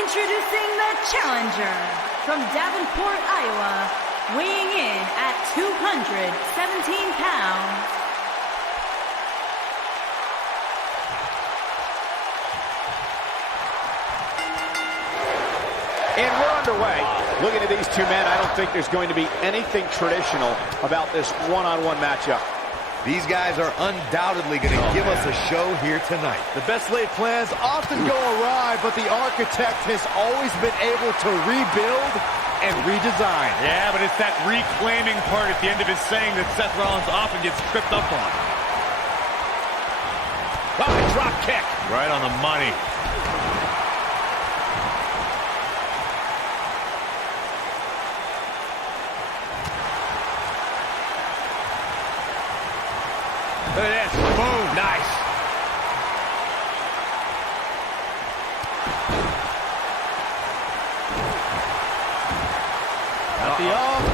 Introducing the challenger from Davenport, Iowa, weighing in at 217 pounds. And we're underway. Looking at these two men, I don't think there's going to be anything traditional about this one-on-one matchup. These guys are undoubtedly going to give us a show here tonight. The best laid plans often go awry, but the architect has always been able to rebuild and redesign. Yeah, but it's that reclaiming part at the end of his saying that Seth Rollins often gets tripped up on. Oh, a drop kick. Right on the money. Look at this. Boom. Nice. At the arm.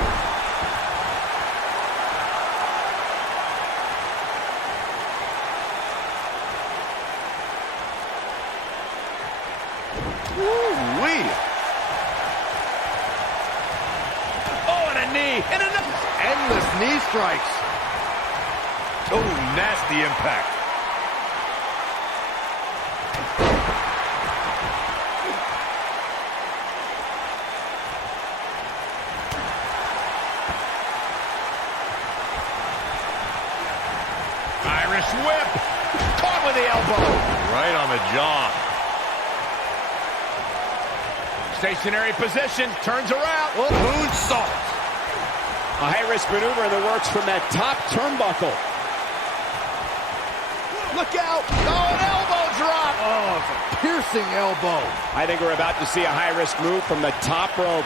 Woo-wee. Oh, and a knee. And another. Endless knee strikes. Oh, nasty impact. Irish whip. Caught with the elbow. Right on the jaw. Stationary position. Turns around. Oh, moonsault. A high-risk maneuver in the works from that top turnbuckle. Look out! Oh, an elbow drop! Oh, it's a piercing elbow. I think we're about to see a high-risk move from the top rope.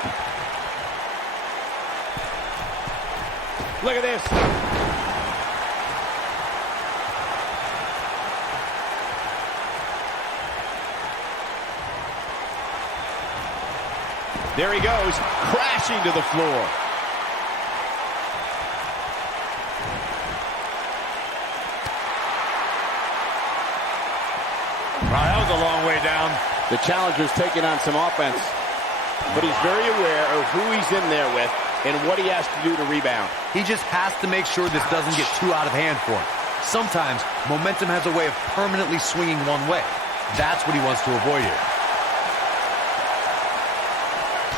Look at this. There he goes, crashing to the floor. Wow, that was a long way down. The challenger's taking on some offense, but he's very aware of who he's in there with and what he has to do to rebound. He just has to make sure this doesn't get too out of hand for him. Sometimes, momentum has a way of permanently swinging one way. That's what he wants to avoid here.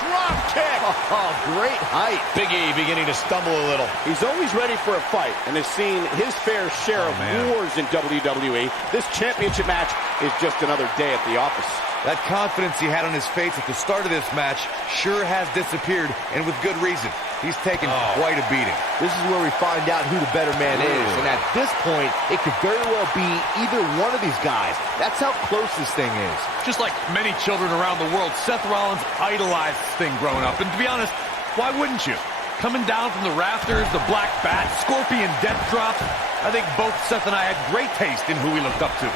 Drop kick! Oh, great height. Big E beginning to stumble a little. He's always ready for a fight and has seen his fair share of wars in WWE. This championship match is just another day at the office. That confidence he had on his face at the start of this match sure has disappeared, and with good reason. He's taken quite a beating. This is where we find out who the better man is, and at this point, it could very well be either one of these guys. That's how close this thing is. Just like many children around the world, Seth Rollins idolized this thing growing up. And to be honest, why wouldn't you? Coming down from the rafters, the black bat, scorpion death drop. I think both Seth and I had great taste in who we looked up to.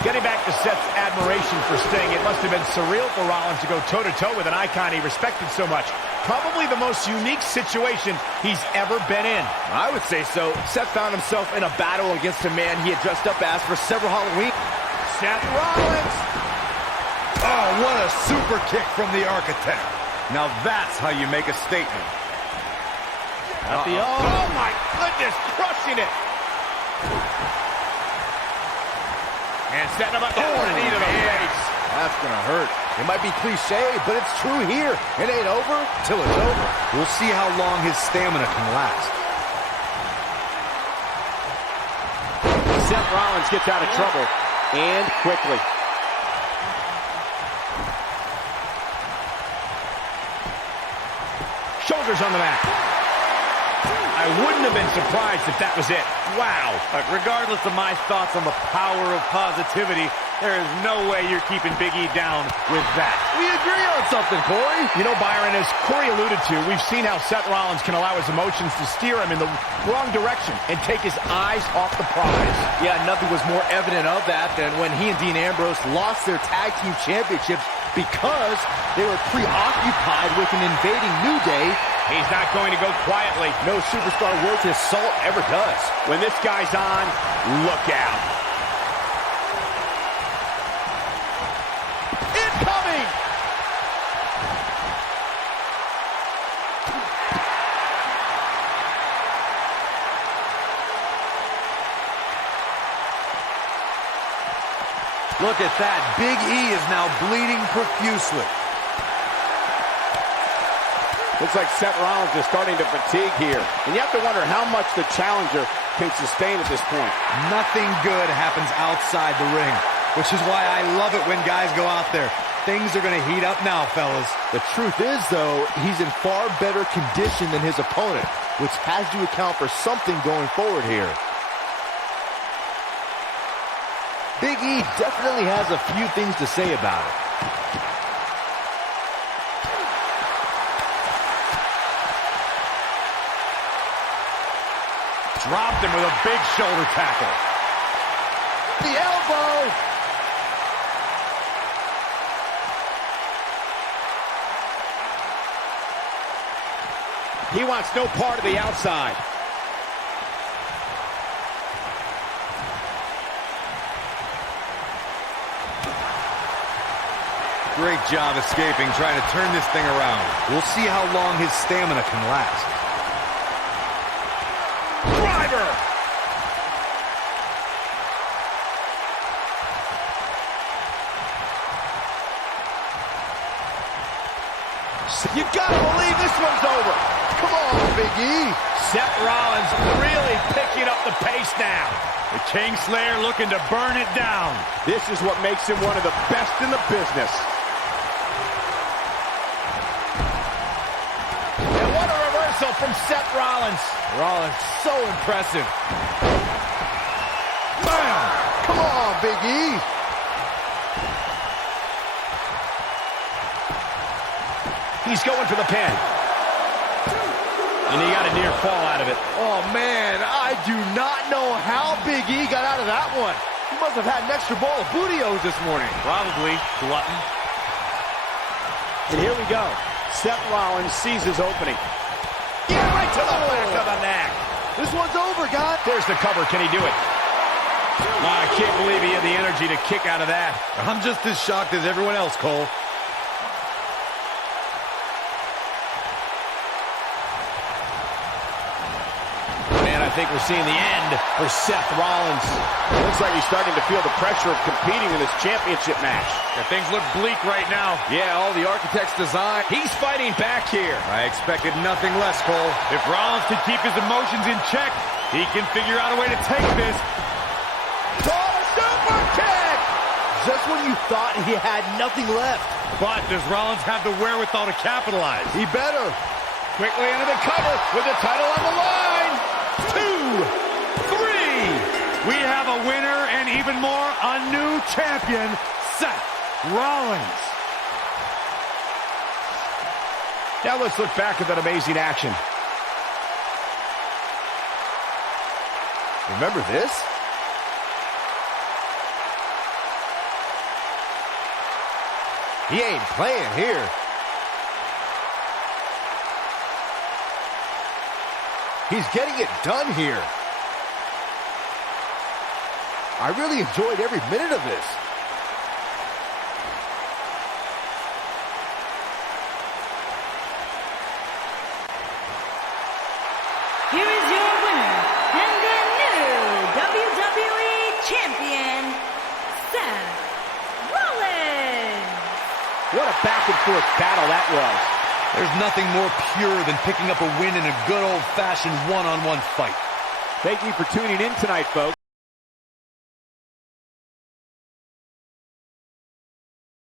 Getting back to Seth's admiration for Sting, it must have been surreal for Rollins to go toe-to-toe with an icon he respected so much. Probably the most unique situation he's ever been in. I would say so. Seth found himself in a battle against a man he had dressed up as for several Halloween. Seth Rollins! Oh, what a super kick from the architect. Now that's how you make a statement. At the arm. Oh, my goodness, crushing it! And setting him up. Oh, and a knee to the face. That's gonna hurt. It might be cliche, but it's true here. It ain't over till it's over. We'll see how long his stamina can last. Seth Rollins gets out of trouble, and quickly. Shoulders on the mat. I wouldn't have been surprised if that was it. Wow. Regardless of my thoughts on the power of positivity, There is no way you're keeping Big E down with that. We agree on something, Corey. You know, Byron, as Corey alluded to, we've seen how Seth Rollins can allow his emotions to steer him in the wrong direction and take his eyes off the prize. Yeah, nothing was more evident of that than when he and Dean Ambrose lost their tag team championships because they were preoccupied with an invading New Day. He's not going to go quietly. No superstar worth his salt ever does. When this guy's on, look out. Incoming! Look at that. Big E is now bleeding profusely. Looks like Seth Rollins is starting to fatigue here. And you have to wonder how much the challenger can sustain at this point. Nothing good happens outside the ring, which is why I love it when guys go out there. Things are going to heat up now, fellas. The truth is, though, he's in far better condition than his opponent, which has to account for something going forward here. Big E definitely has a few things to say about it. Dropped him with a big shoulder tackle. The elbow! He wants no part of the outside. Great job escaping, trying to turn this thing around. We'll see how long his stamina can last. Driver! You gotta believe this one's over. Come on, Big E. Seth Rollins really picking up the pace now. The Kingslayer looking to burn it down. This is what makes him one of the best in the business. And what a reversal from Seth Rollins. Rollins, so impressive. Bam! Come on, Big E. He's going for the pin. And he got a near fall out of it. Oh, man, I do not know how Big E got out of that one. He must have had an extra bowl of booty-O's this morning. Probably. Glutton. And here we go. Seth Rollins sees his opening. Yeah, right to the back of the neck. This one's over, guys. There's the cover. Can he do it? I can't believe he had the energy to kick out of that. I'm just as shocked as everyone else, Cole. I think we're seeing the end for Seth Rollins. Looks like he's starting to feel the pressure of competing in this championship match. Yeah, things look bleak right now. Yeah, all the architect's design. He's fighting back here. I expected nothing less, Cole. If Rollins can keep his emotions in check, he can figure out a way to take this. Oh, super kick! Just when you thought he had nothing left. But does Rollins have the wherewithal to capitalize? He better. Quickly into the cover with the title on the line. 2, 3. We have a winner and even more, a new champion, Seth Rollins. Now let's look back at that amazing action. Remember this? He ain't playing here. He's getting it done here. I really enjoyed every minute of this. Here is your winner and the new WWE Champion, Seth Rollins. What a back-and-forth battle that was. There's nothing more pure than picking up a win in a good old-fashioned one-on-one fight. Thank you for tuning in tonight, folks.